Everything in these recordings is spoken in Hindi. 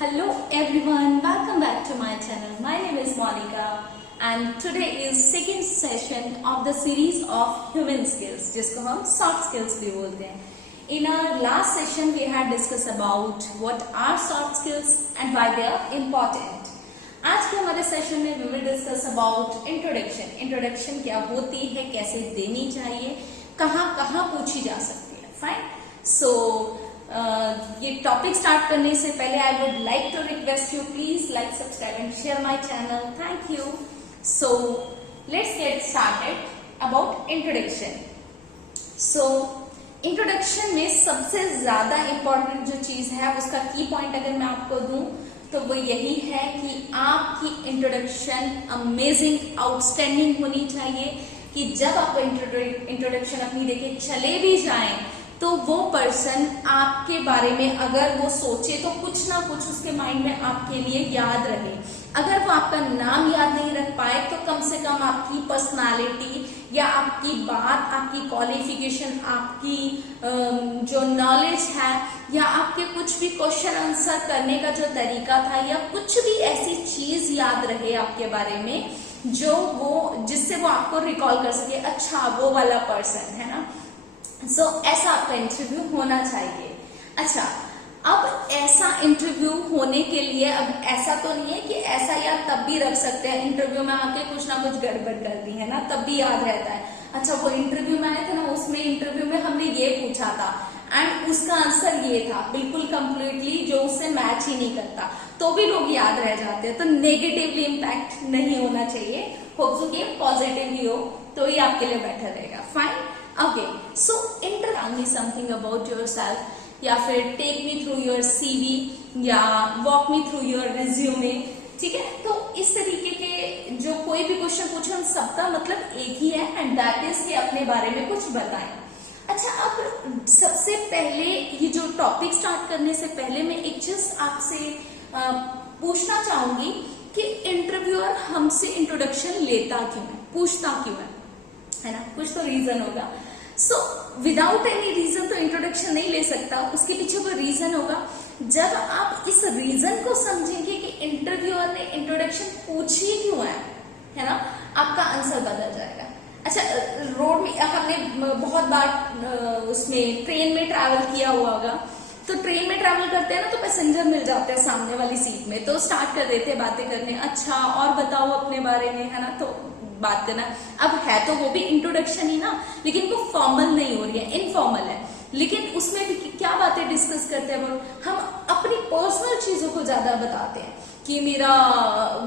Hello everyone, welcome back to my channel. My name is Monica and today is second session of the series of human skills जिसको हम soft skills भी बोलते हैं. In our last session we had discussed about what are soft skills and why they are important. आज के हमारे सेशन में we will discuss about introduction. Introduction क्या होती है, कैसे देनी चाहिए, कहाँ पूछी जा सकती है. Fine. So ये टॉपिक स्टार्ट करने से पहले I would like to request you please like subscribe and share my channel. Thank you. So let's get started about introduction. सो इंट्रोडक्शन में सबसे ज्यादा इंपॉर्टेंट जो चीज है उसका की पॉइंट अगर मैं आपको दूं तो वो यही है कि आपकी इंट्रोडक्शन अमेजिंग आउटस्टैंडिंग होनी चाहिए कि जब आप इंट्रोडक्शन अपनी देके चले भी जाएं तो वो पर्सन आपके बारे में अगर वो सोचे तो कुछ ना कुछ उसके माइंड में आपके लिए याद रहे. अगर वो आपका नाम याद नहीं रख पाए तो कम से कम आपकी पर्सनालिटी या आपकी बात, आपकी क्वालिफिकेशन, आपकी जो नॉलेज है या आपके कुछ भी क्वेश्चन आंसर करने का जो तरीका था या कुछ भी ऐसी चीज याद रहे आपके बारे में जो वो जिससे वो आपको रिकॉल कर सके, अच्छा वो वाला पर्सन है ना. सो ऐसा आपका इंटरव्यू होना चाहिए. अच्छा, अब ऐसा इंटरव्यू होने के लिए अब ऐसा तो नहीं है कि ऐसा यार तब भी रख सकते हैं इंटरव्यू में आके कुछ ना कुछ गड़बड़ कर दी है ना तब भी याद रहता है. अच्छा, वो इंटरव्यू में आए थे ना, उसमें इंटरव्यू में हमने ये पूछा था एंड उसका आंसर ये था, बिल्कुल कंप्लीटली जो उससे मैच ही नहीं करता, तो भी लोग याद रह जाते हैं. तो नेगेटिवली इम्पैक्ट नहीं होना चाहिए. होप सो कि पॉजिटिव ही हो तो ही आपके लिए बेटर रहेगा. Fine. Okay, so tell me something about yourself या फिर take me through your CV या walk me through your resume. ठीक है, तो इस तरीके के जो कोई भी क्वेश्चन पूछे उन सबका मतलब एक ही है एंड दैट इज कि अपने बारे में कुछ बताएं. अच्छा, अब सबसे पहले ये जो टॉपिक स्टार्ट करने से पहले मैं एक चीज आपसे पूछना चाहूंगी कि इंटरव्यूअर हमसे इंट्रोडक्शन लेता क्यों है, पूछता क्यों है ना. कुछ तो रीजन होगा. सो विदाउट एनी रीजन तो इंट्रोडक्शन नहीं ले सकता. उसके पीछे वो रीजन होगा. जब आप इस रीजन को समझेंगे कि इंटरव्यूअर ने इंट्रोडक्शन पूछी क्यों है ना, आपका आंसर बदल जाएगा. अच्छा, रोड में हमने बहुत बार उसमें ट्रेन में ट्रैवल किया हुआ होगा. तो ट्रेन में ट्रैवल करते हैं ना तो पैसेंजर मिल जाते हैं सामने वाली सीट में, तो स्टार्ट कर देते हैं बातें करने. अच्छा, और बताओ अपने बारे में, है ना, तो बात करना. अब है तो वो भी इंट्रोडक्शन ही ना, लेकिन वो फॉर्मल नहीं हो रही है, इनफॉर्मल है. लेकिन उसमें भी क्या बातें डिस्कस करते हैं, हम अपनी पर्सनल चीजों को ज्यादा बताते हैं कि मेरा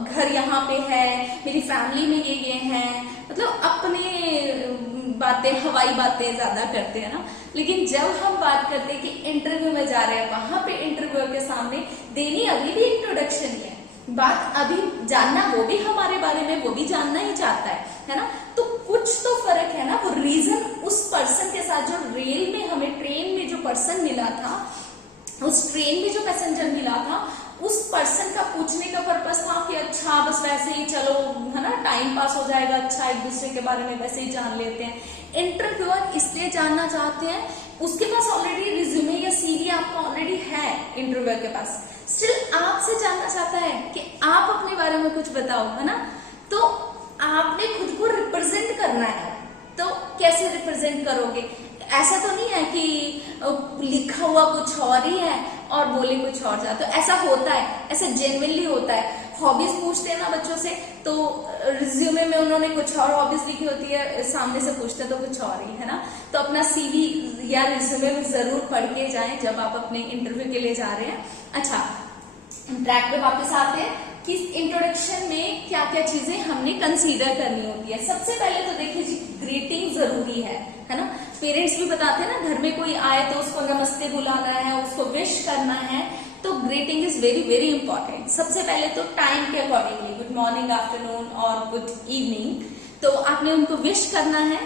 घर यहाँ पे है, मेरी फैमिली में ये है, मतलब अपने बातें, हवाई बातें ज्यादा करते हैं ना. लेकिन जब हम बात करते हैं कि इंटरव्यू में जा रहे हैं, वहां पे इंटरव्यू के सामने देनी अभी भी इंट्रोडक्शन ही है. बात अभी जानना, वो भी हमारे बारे में वो भी जानना ही चाहता है ना. तो कुछ तो फर्क है ना. वो रीजन उस पर्सन के साथ जो रेल में हमें ट्रेन में जो पर्सन मिला था, उस ट्रेन में जो पैसेंजर मिला था, उस पर्सन का पूछने का पर्पस था कि अच्छा बस वैसे ही चलो, है ना, टाइम पास हो जाएगा, अच्छा एक दूसरे के बारे में वैसे ही जान लेते हैं. इंटरव्यूअर इसलिए जानना चाहते हैं, उसके पास ऑलरेडी रिज्यूमे या सीवी आपका ऑलरेडी है इंटरव्यूअर के पास, स्टिल आपसे जानना चाहता है कि आप अपने बारे में कुछ बताओ, है ना. तो आपने खुद को रिप्रेजेंट करना है. तो कैसे रिप्रेजेंट करोगे? ऐसा तो नहीं है कि लिखा हुआ कुछ और ही है और बोले कुछ और जा. तो ऐसा होता है, ऐसा जेन्युइनली होता है. हॉबीज पूछते हैं ना बच्चों से, तो रिज्यूमे में उन्होंने कुछ और हॉबीज लिखी होती है, सामने से पूछते तो कुछ और ही, है ना. तो अपना सीवी या रिज्यूमे में जरूर पढ़ के जाएं जब आप अपने इंटरव्यू के लिए जा रहे हैं. अच्छा, ट्रैक पे वापस आते हैं कि इंट्रोडक्शन में क्या क्या चीजें हमने कंसीडर करनी होती है. सबसे पहले तो देखिए जी, ग्रीटिंग जरूरी है ना. पेरेंट्स भी बताते हैं ना, घर में कोई आए तो उसको नमस्ते बुलाना है, उसको विश करना है, तो greeting is very very important. सबसे पहले तो टाइम के अकॉर्डिंगली, गुड मॉर्निंग, आफ्टरनून और गुड इवनिंग, तो आपने उनको विश करना है.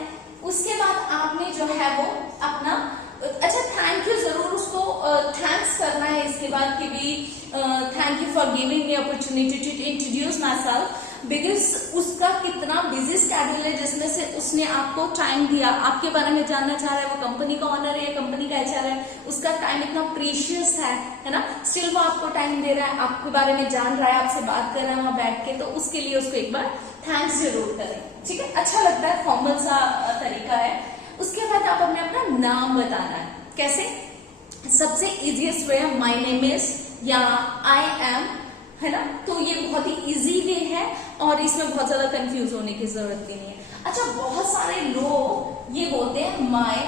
उसके बाद आपने जो है वो अपना, अच्छा, थैंक यू जरूर उसको थैंक्स करना है. इसके बाद कि भी thank you for giving me opportunity to introduce myself. Because उसका कितना बिजी स्केड्यूल है जिसमें से उसने आपको टाइम दिया, आपके बारे में जानना चाह रहा है, वो कंपनी का ऑनर है, कंपनी का एचआर है, उसका टाइम इतना प्रीशियस है ना, स्टिल वो आपको टाइम दे रहा है, आपके बारे में जान रहा है, आपसे बात कर रहा है वहां बैठ के, तो उसके लिए उसको एक बार थैंक्स जरूर करें, ठीक है। अच्छा लगता है, फॉर्मल सा तरीका है। उसके बाद आप अपना नाम बताना है। कैसे? सबसे इजीएस्ट वे है माय नेम इज या आई एम, है ना, तो ये बहुत ही इजी वे है और इसमें बहुत ज्यादा कंफ्यूज होने की जरूरत भी नहीं है। अच्छा, बहुत सारे लोग ये बोलते हैं माय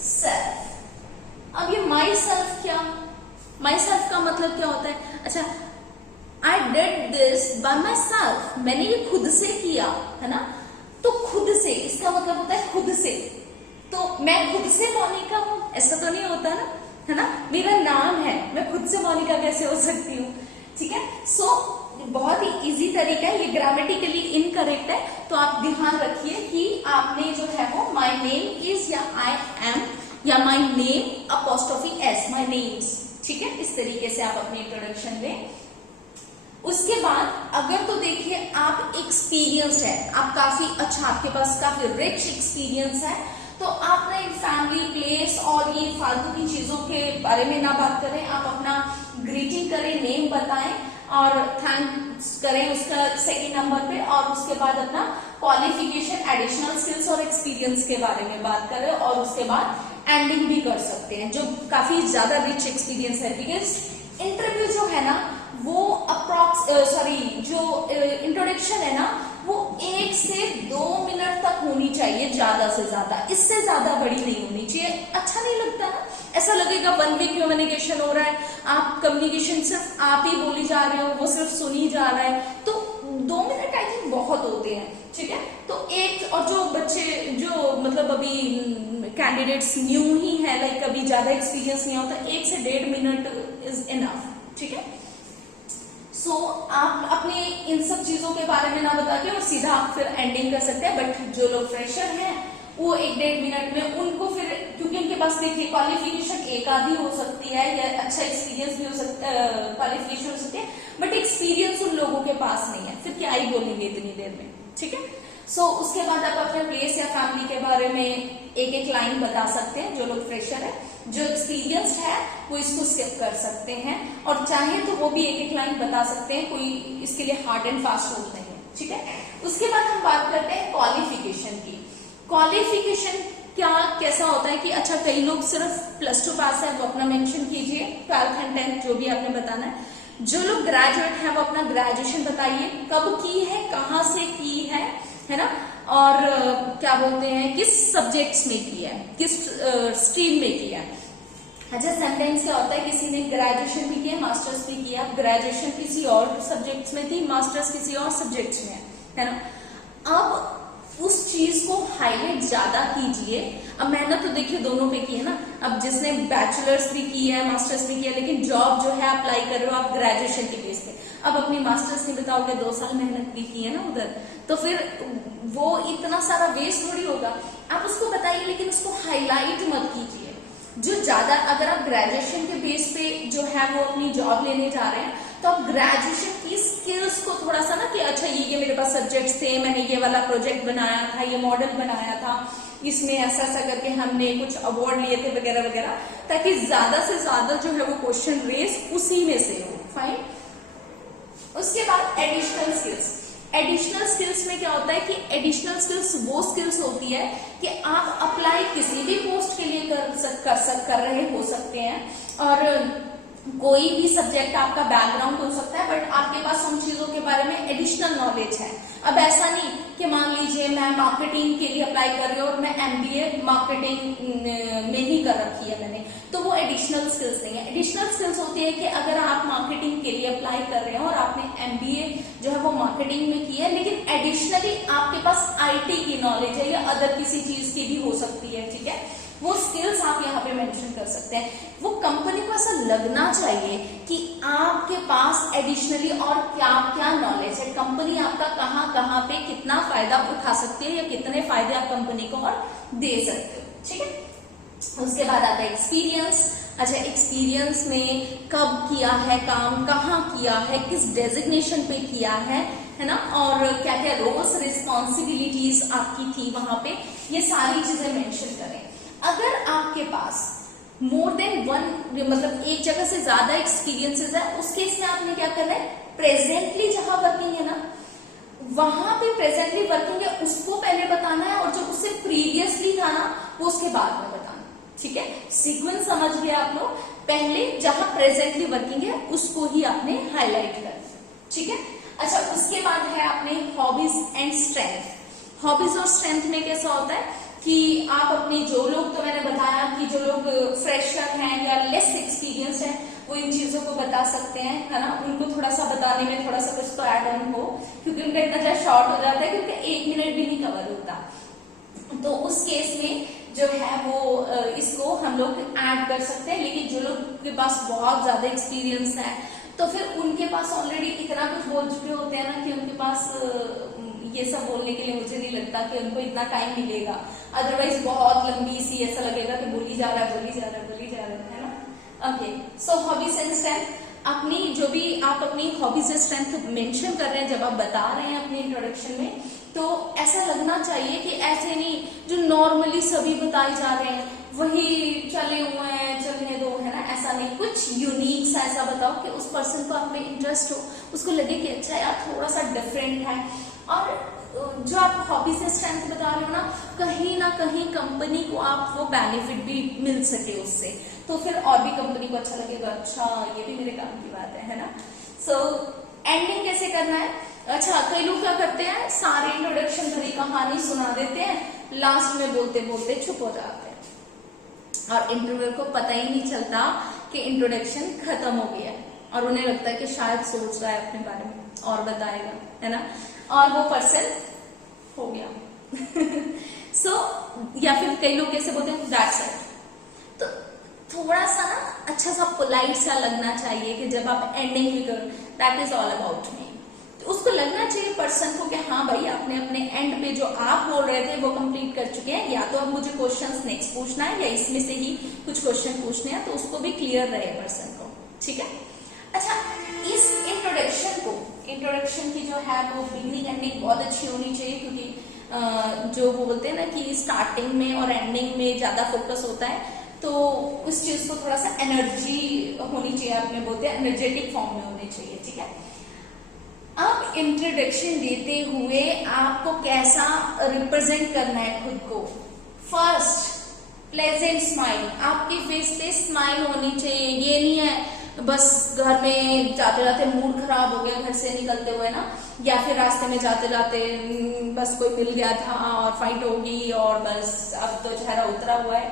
सेल्फ। अब ये माय सेल्फ क्या, माय सेल्फ का मतलब क्या होता है? अच्छा, I did this by my self, मैंने ये खुद से किया, है ना, तो खुद से इसका मतलब होता है खुद से, तो मैं खुद से मोनिका हूं, ऐसा तो नहीं होता ना, है ना, मेरा नाम है, मैं खुद से मोनिका कैसे हो सकती हूँ, ठीक है। सो बहुत ही इजी तरीका है, ये ग्रामेटिकली इनकरेक्ट है, तो आप ध्यान रखिए कि आपने जो है वो माय नेम इज या आई एम या my name apostrophe S, my names, ठीक है, इस तरीके से आप अपनी इंट्रोडक्शन दें। उसके बाद अगर तो देखिए आप एक्सपीरियंस्ड है, आप काफी अच्छा, आपके पास काफी रिच एक्सपीरियंस है, तो आप ना फैमिली, प्लेस और ये फालतू की चीजों के बारे में ना बात करें, आप अपना ग्रीटिंग करें, नेम बताएं और थैंक्स करें उसका सेकंड नंबर पे, और उसके बाद अपना क्वालिफिकेशन, एडिशनल स्किल्स और एक्सपीरियंस के बारे में बात करें, और उसके बाद एंडिंग भी कर सकते हैं जो काफी ज्यादा रिच एक्सपीरियंस है। बिकॉज इंटरव्यू जो है ना वो जो इंट्रोडक्शन है ना वो 1 से 2 मिनट तक होनी चाहिए ज्यादा से ज्यादा, इससे ज्यादा बड़ी नहीं होनी चाहिए। अच्छा नहीं लगता ना, ऐसा लगेगा वन वे कम्युनिकेशन हो रहा है, आप कम्युनिकेशन सिर्फ आप ही बोली जा रहे हो, वो सिर्फ सुनी जा रहा है, तो 2 मिनट आई थिंक बहुत होते हैं, ठीक है। तो एक, और जो बच्चे जो मतलब अभी कैंडिडेट्स न्यू ही है, लाइक अभी ज्यादा एक्सपीरियंस नहीं होता, 1 से 1.5 मिनट इज इनफ, ठीक है। सो आप अपने इन सब चीजों के बारे में ना बता के और सीधा आप फिर एंडिंग कर सकते हैं। बट जो लोग फ्रेशर हैं वो 1-1.5 मिनट में उनको फिर, क्योंकि उनके पास देखिए क्वालिफिकेशन एक आधी हो सकती है या अच्छा एक्सपीरियंस भी हो सकता है, क्वालिफिकेशन हो सकती है, बट एक्सपीरियंस उन लोगों के पास नहीं है, फिर क्या ही बोलेंगे इतनी देर में, ठीक है। सो उसके बाद आप अपने प्लेस या फैमिली के बारे में एक लाइन बता सकते हैं, जो लोग फ्रेशर है। जो एक्सपीरियंस्ड है वो इसको स्किप कर सकते हैं, और चाहे तो वो भी एक लाइन बता सकते हैं, कोई इसके लिए हार्ड एंड फास्ट रूल नहीं है, ठीक है। उसके बाद हम बात करते हैं क्वालिफिकेशन की। क्वालिफिकेशन क्या कैसा होता है कि अच्छा, कई लोग सिर्फ +2 पास है, वो अपना मेंशन कीजिए, 12th एंड 10th जो भी आपने बताना है। जो लोग ग्रेजुएट है वो अपना ग्रेजुएशन बताइए, कब की है, कहाँ से की है ना, और क्या बोलते हैं किस सब्जेक्ट्स में की है, किस स्ट्रीम में की है। अच्छा, समटाइम्स क्या होता है किसी ने ग्रेजुएशन भी किया, मास्टर्स भी किया, ग्रेजुएशन किसी और सब्जेक्ट्स में थी, मास्टर्स किसी और सब्जेक्ट्स में है ना। अब उस चीज को हाईलाइट ज्यादा कीजिए। अब मेहनत तो देखिए दोनों पे की है ना, अब जिसने बैचलर्स भी की है, मास्टर्स भी किया, लेकिन जॉब जो है अप्लाई कर रहे हो आप ग्रेजुएशन के बेस पे, अब अपनी मास्टर्स नहीं बताओगे, 2 साल मेहनत भी की है ना उधर, तो फिर वो इतना सारा वेस्ट थोड़ी होगा। आप उसको बताइए, लेकिन उसको हाईलाइट मत कीजिए। जो ज्यादा, अगर आप ग्रेजुएशन के बेस पे जो है वो अपनी जॉब लेने जा रहे हैं, तो आप ग्रेजुएशन की स्किल्स को थोड़ा सा ना कि अच्छा ये मेरे पास सब्जेक्ट्स थे, मैंने ये वाला प्रोजेक्ट बनाया था, ये मॉडल बनाया था, इसमें ऐसा ऐसा करके हमने कुछ अवार्ड लिए थे वगैरह वगैरह, ताकि ज्यादा से ज्यादा जो है वो क्वेश्चन रेस उसी में से हो। फाइन। उसके बाद एडिशनल स्किल्स। एडिशनल स्किल्स में क्या होता है कि एडिशनल स्किल्स वो स्किल्स होती है कि आप अप्लाई किसी भी पोस्ट के लिए कर रहे हो सकते हैं, और कोई भी सब्जेक्ट आपका बैकग्राउंड हो सकता है, बट आपके पास उन चीजों के बारे में एडिशनल नॉलेज है। अब ऐसा नहीं कि मान लीजिए मैं मार्केटिंग के लिए अप्लाई कर रही हूँ और मैं MBA मार्केटिंग में ही कर रखी है मैंने, तो वो एडिशनल स्किल्स नहीं है। एडिशनल स्किल्स होती है कि अगर आप मार्केटिंग के लिए अप्लाई कर रहे हैं और आपने MBA जो है वो मार्केटिंग में की है, लेकिन एडिशनली आपके पास IT की नॉलेज है या अदर किसी चीज की भी हो सकती है, ठीक है, वो स्किल्स आप यहाँ पे मेंशन कर सकते हैं। वो कंपनी को ऐसा लगना चाहिए कि आपके पास एडिशनली और क्या क्या नॉलेज है, कंपनी आपका कहाँ कहाँ पे कितना फायदा उठा सकती है या कितने फायदे आप कंपनी को और दे सकते हो, ठीक है। उसके बाद आता है एक्सपीरियंस। अच्छा, एक्सपीरियंस में कब किया है काम, कहाँ किया है, किस डेजिग्नेशन पे किया है है ना, और क्या क्या रोल्स रिस्पॉन्सिबिलिटीज आपकी थी वहां पे, ये सारी चीजें मेंशन करें। अगर आपके पास मोर देन वन, मतलब एक जगह से ज्यादा एक्सपीरियंसेस है, उस केस में आपने क्या करना है, प्रेजेंटली जहां वर्किंग है ना, वहां पे प्रेजेंटली वर्किंग है उसको पहले बताना है, और जो उससे प्रीवियसली था ना वो उसके बाद में बताना। ठीक है, सीक्वेंस समझ गए आप लोग। पहले जहां प्रेजेंटली वर्किंग है उसको ही आपने हाईलाइट करना। ठीक है, अच्छा उसके बाद है आपने हॉबीज एंड स्ट्रेंथ। हॉबीज और स्ट्रेंथ में कैसा होता है कि आप अपनी, जो लोग, तो मैंने बताया कि जो लोग फ्रेशर हैं या लेस एक्सपीरियंस है वो इन चीजों को बता सकते हैं, है ना, उनको थोड़ा सा बताने में थोड़ा सा कुछ तो ऐड ऑन हो, क्योंकि उनका इतना ज्यादा शॉर्ट हो जाता है क्योंकि 1 मिनट भी नहीं कवर होता। तो उस केस में जो है वो इसको हम लोग ऐड कर सकते हैं। लेकिन जो लोग के पास बहुत ज्यादा एक्सपीरियंस है तो फिर उनके पास ऑलरेडी इतना कुछ बोल चुके होते हैं ना कि उनके पास ये सब बोलने के लिए मुझे नहीं लगता कि उनको इतना टाइम मिलेगा। अदरवाइज बहुत लंबी सी ऐसा लगेगा कि बोली जा रहा है, बोली जा रहा है, बोली जा रहा है ना। Okay, so hobbies and strength, अपनी जो भी आप अपनी हॉबीज एंड स्ट्रेंथ मेंशन कर रहे हैं जब आप बता रहे हैं अपने इंट्रोडक्शन में, तो ऐसा लगना चाहिए कि ऐसे नहीं जो नॉर्मली सभी बताए जा रहे हैं वही चले हुए हैं, चलने दो, है ना, ऐसा नहीं, कुछ यूनिक सा ऐसा बताओ कि उस पर्सन को आप में इंटरेस्ट हो, उसको लगे कि अच्छा यार थोड़ा सा डिफरेंट है। और जो आप हॉबी से स्ट्रेंथ बता रहे हो ना कहीं कंपनी को आप वो बेनिफिट भी मिल सके उससे, तो फिर और भी कंपनी को अच्छा लगेगा, अच्छा ये भी मेरे काम की बात है ना। सो एंडिंग कैसे करना है, अच्छा कई लोग क्या करते हैं, सारे इंट्रोडक्शन भरी कहानी सुना देते हैं, लास्ट में बोलते बोलते चुप हो जाते हैं और इंटरव्यूअर को पता ही नहीं चलता कि इंट्रोडक्शन खत्म हो गया है, और उन्हें लगता है कि शायद सोच रहा है अपने बारे में और बताएगा, है ना, और वो पर्सन हो गया। सो या फिर कई लोग कैसे बोलते हैं, दैट्स इट। तो थोड़ा सा ना अच्छा सा पोलाइट सा लगना चाहिए कि जब आप एंडिंग भी करो, that is all about me, तो उसको लगना चाहिए पर्सन को कि हाँ भाई आपने अपने एंड पे जो आप बोल रहे थे वो कंप्लीट कर चुके हैं, या तो अब मुझे क्वेश्चंस नेक्स्ट पूछना है या इसमें से ही कुछ क्वेश्चन पूछने हैं, तो उसको भी क्लियर रहे पर्सन को। ठीक है, अच्छा इस इंट्रोडक्शन की जो है वो बिगनिंग एंडिंग बहुत अच्छी होनी चाहिए, क्योंकि जो वो बोलते हैं ना कि स्टार्टिंग में और एंडिंग में ज्यादा फोकस होता है, तो उस चीज को थोड़ा सा एनर्जी होनी चाहिए, आप में बोलते हैं एनर्जेटिक फॉर्म में होनी चाहिए। ठीक है, अब इंट्रोडक्शन देते हुए आपको कैसा रिप्रेजेंट करना है खुद को, फर्स्ट प्लेजेंट स्माइल, आपकी फेस पे स्माइल होनी चाहिए। ये नहीं है बस घर में जाते जाते मूड खराब हो गया घर से निकलते हुए ना, या फिर रास्ते में जाते जाते बस कोई मिल गया था और फाइट होगी और बस अब तो चेहरा उतरा हुआ है,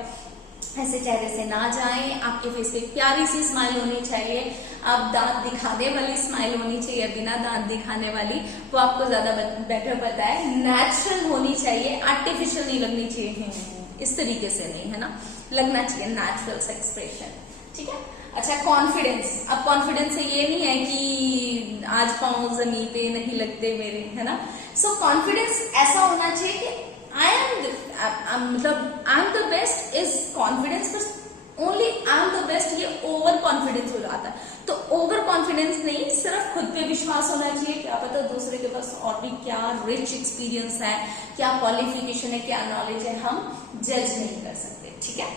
ऐसे चेहरे से ना जाएं। आपके फेस पे प्यारी सी स्माइल होनी चाहिए, आप दांत दिखाने वाली स्माइल होनी चाहिए, बिना दांत दिखाने वाली, वो आपको ज्यादा बेटर पता है। नेचुरल होनी चाहिए, आर्टिफिशियल नहीं लगनी चाहिए, इस तरीके से नहीं, है ना, लगना चाहिए नेचुरल सा एक्सप्रेशन। ठीक है, अच्छा कॉन्फिडेंस, अब कॉन्फिडेंस से ये नहीं है कि आज पाँव जमीन पे नहीं लगते मेरे, है ना। सो कॉन्फिडेंस ऐसा होना चाहिए कि I am the best is confidence, बस only I am the best, ये ओवर कॉन्फिडेंस हो जाता है। तो ओवर कॉन्फिडेंस नहीं, सिर्फ खुद पे विश्वास होना चाहिए। क्या पता दूसरे के पास और भी क्या रिच एक्सपीरियंस है, क्या क्वालिफिकेशन है, क्या नॉलेज है, हम जज नहीं कर सकते। ठीक है,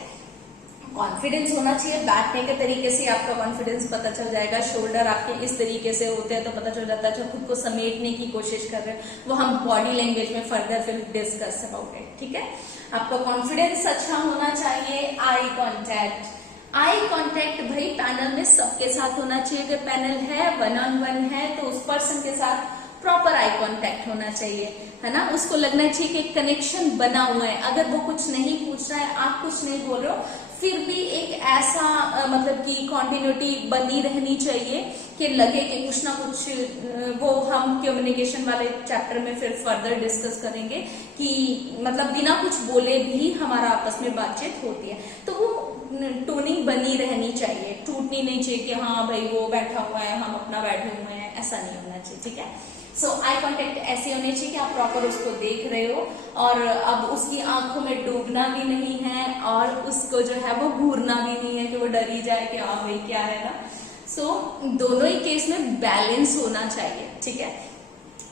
कॉन्फिडेंस होना चाहिए, बैठने के तरीके से आपका कॉन्फिडेंस पता चल जाएगा, शोल्डर आपके इस तरीके से होते हैं तो पता चल जाता है जो खुद को समेटने की कोशिश कर रहे हैं, वो हम बॉडी लैंग्वेज में फर्दर फिर डिस्कस अबाउट इट। ठीक है, आपका कॉन्फिडेंस अच्छा होना चाहिए। आई कॉन्टेक्ट भाई पैनल में सबके साथ होना चाहिए, अगर पैनल है 1-on-1 है तो उस पर्सन के साथ प्रॉपर आई कांटेक्ट होना चाहिए, है ना, उसको लगना चाहिए कि कनेक्शन बना हुआ है। अगर वो कुछ नहीं पूछ रहा है, आप कुछ नहीं बोल रहे हो, फिर भी एक ऐसा मतलब कि कॉन्टिन्यूटी बनी रहनी चाहिए कि लगे कि कुछ ना कुछ, वो हम कम्युनिकेशन वाले चैप्टर में फिर फर्दर डिस्कस करेंगे कि मतलब बिना कुछ बोले भी हमारा आपस में बातचीत होती है, तो वो टूनिंग बनी रहनी चाहिए, टूटनी नहीं चाहिए कि हाँ भाई वो बैठा हुआ है हम अपना बैठे हुए हैं, ऐसा नहीं होना चाहिए। ठीक है, सो आई कांटेक्ट ऐसे होने चाहिए कि आप प्रॉपर उसको देख रहे हो और अब उसकी आंखों में डूबना भी नहीं है और उसको जो है वो घूरना भी नहीं है कि वो डर ही जाए कि हाँ भाई क्या है ना। सो दोनों ही केस में बैलेंस होना चाहिए। ठीक है,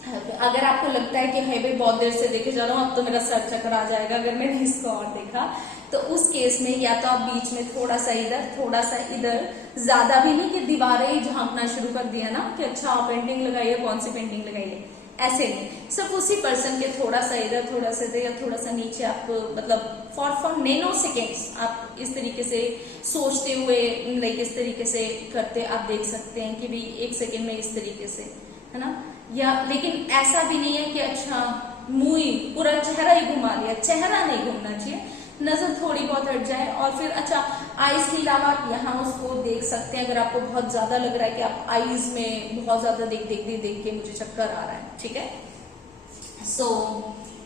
अगर आपको लगता है कि है भाई बहुत देर से देखे जा रहा हूँ, अब तो मेरा सर चक्कर आ जाएगा अगर मैंने इसको और देखा, तो उस केस में या तो आप बीच में थोड़ा सा इधर थोड़ा सा इधर, ज्यादा भी नहीं कि दीवारें ही झांकना शुरू कर दिया ना कि अच्छा पेंटिंग लगाइए, कौन सी पेंटिंग लगाइए, ऐसे नहीं, सिर्फ उसी पर्सन के थोड़ा सा इधर थोड़ा सा इधर या थोड़ा सा नीचे आप मतलब फॉर नैनो सेकेंड्स आप इस तरीके से सोचते हुए लाइक इस तरीके से करते आप देख सकते हैं कि भाई 1 सेकेंड में इस तरीके से, है ना। या लेकिन ऐसा भी नहीं है कि अच्छा मुंह ही पूरा चेहरा ही घुमा लिया, चेहरा नहीं घूमना चाहिए, नजर थोड़ी बहुत हट जाए और फिर अच्छा आईज के अलावा आप यहाँ उसको देख सकते हैं अगर आपको बहुत ज्यादा लग रहा है कि आप आईज में बहुत ज्यादा देख के मुझे चक्कर आ रहा है, ठीक है। सो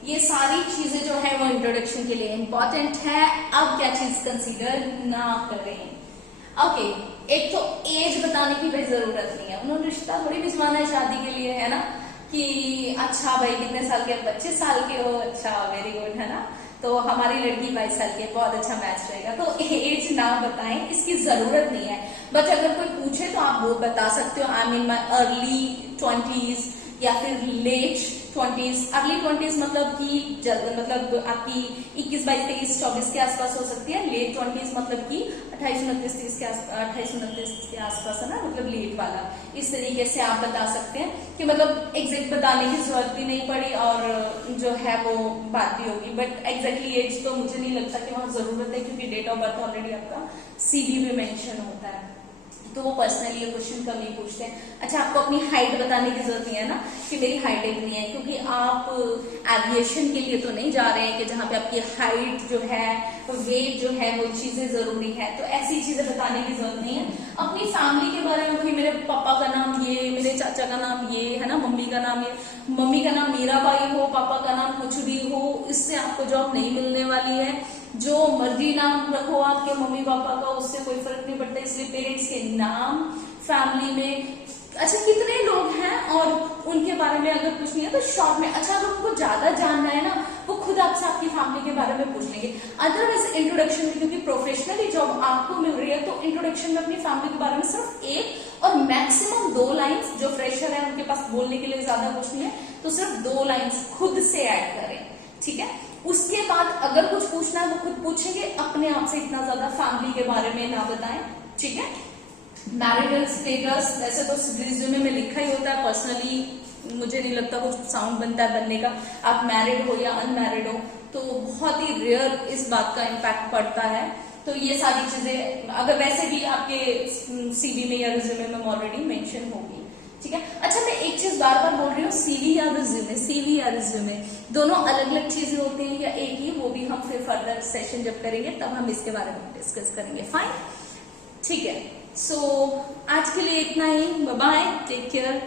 ये सारी चीजें जो है वो इंट्रोडक्शन के लिए इंपॉर्टेंट है। अब क्या चीज कंसीडर ना करें, ओके एक तो एज बताने की भाई जरूरत नहीं है, उन्होंने रिश्ता थोड़ी भिजवाना है शादी के लिए, है ना, कि अच्छा भाई कितने साल के, 25 साल के हो, अच्छा वेरी गुड, है ना, तो हमारी लड़की 22 साल की है, बहुत अच्छा मैच रहेगा, तो एज ना बताएं, इसकी जरूरत नहीं है। बट अगर कोई पूछे तो आप वो बता सकते हो, I mean my early 20s या फिर लेट 20s। अर्ली 20s मतलब कि मतलब आपकी 21, 22, 23, 24 के आसपास हो सकती है। लेट 20s मतलब कि 28, 29, 30 के 28, 29 के आसपास, है ना, मतलब लेट वाला। इस तरीके से आप बता सकते हैं कि मतलब एग्जैक्ट बताने की जरूरत भी नहीं पड़ी और जो है वो बात भी होगी, बट एग्जैक्टली एज तो मुझे नहीं लगता कि वहां जरूरत है, क्योंकि डेट ऑफ बर्थ ऑलरेडी आपका सीवी में मेंशन होता है, तो वो पर्सनली ये क्वेश्चन कम ही पूछते हैं। अच्छा आपको अपनी हाइट बताने की जरूरत नहीं है ना कि मेरी हाइट इतनी है, क्योंकि आप एविएशन के लिए तो नहीं जा रहे हैं कि जहाँ पे आपकी हाइट जो है, वेट जो है, वो चीजें जरूरी है, तो ऐसी चीजें बताने की जरूरत नहीं है। अपनी फैमिली के बारे में, भाई मेरे पापा का नाम ये, मेरे चाचा का नाम ये, है ना, मम्मी का नाम ये, मम्मी का नाम मीराबाई हो, पापा का नाम कुछ भी हो, इससे आपको जॉब नहीं मिलने वाली है। जो मर्जी नाम रखो आपके मम्मी पापा का, उससे कोई फर्क नहीं पड़ता, इसलिए पेरेंट्स के नाम, फैमिली में अच्छा कितने लोग हैं और उनके बारे में अगर कुछ नहीं है तो शॉर्ट में, अच्छा अगर उनको ज्यादा जानना है ना, वो खुद आपसे आपकी फैमिली के बारे में पूछ लेंगे। अदरवाइज इंट्रोडक्शन में, क्योंकि प्रोफेशनली जॉब आपको मिल रही है, तो इंट्रोडक्शन में अपनी फैमिली के बारे में सिर्फ 1 और मैक्सिमम 2 लाइन्स, जो फ्रेशर है उनके पास बोलने के लिए ज्यादा कुछ नहीं है, तो सिर्फ 2 लाइन्स खुद से ऐड करें, ठीक है। उसके बाद अगर कुछ पूछना है वो खुद पूछेंगे, अपने आप से इतना ज्यादा फैमिली के बारे में ना बताएं, ठीक है। मैरिटल स्टेटस वैसे तो रिज्यूमे में लिखा ही होता है, पर्सनली मुझे नहीं लगता कुछ साउंड बनता है बनने का, आप मैरिड हो या अनमैरिड हो, तो बहुत ही रेयर इस बात का इम्पैक्ट पड़ता है। तो ये सारी चीजें अगर वैसे भी आपके सीवी में या रिज्यूमे में ऑलरेडी मेंशन होगी, ठीक है। अच्छा मैं एक चीज बार बार बोल रही हूँ, सीवी या रिज्यूमे, सीवी या रिज्यूमे दोनों अलग अलग चीजें होती हैं या एक ही, वो भी हम फिर फर्दर सेशन जब करेंगे तब हम इसके बारे में डिस्कस करेंगे, फाइन, ठीक है। सो आज के लिए इतना ही, बाय बाय, टेक केयर।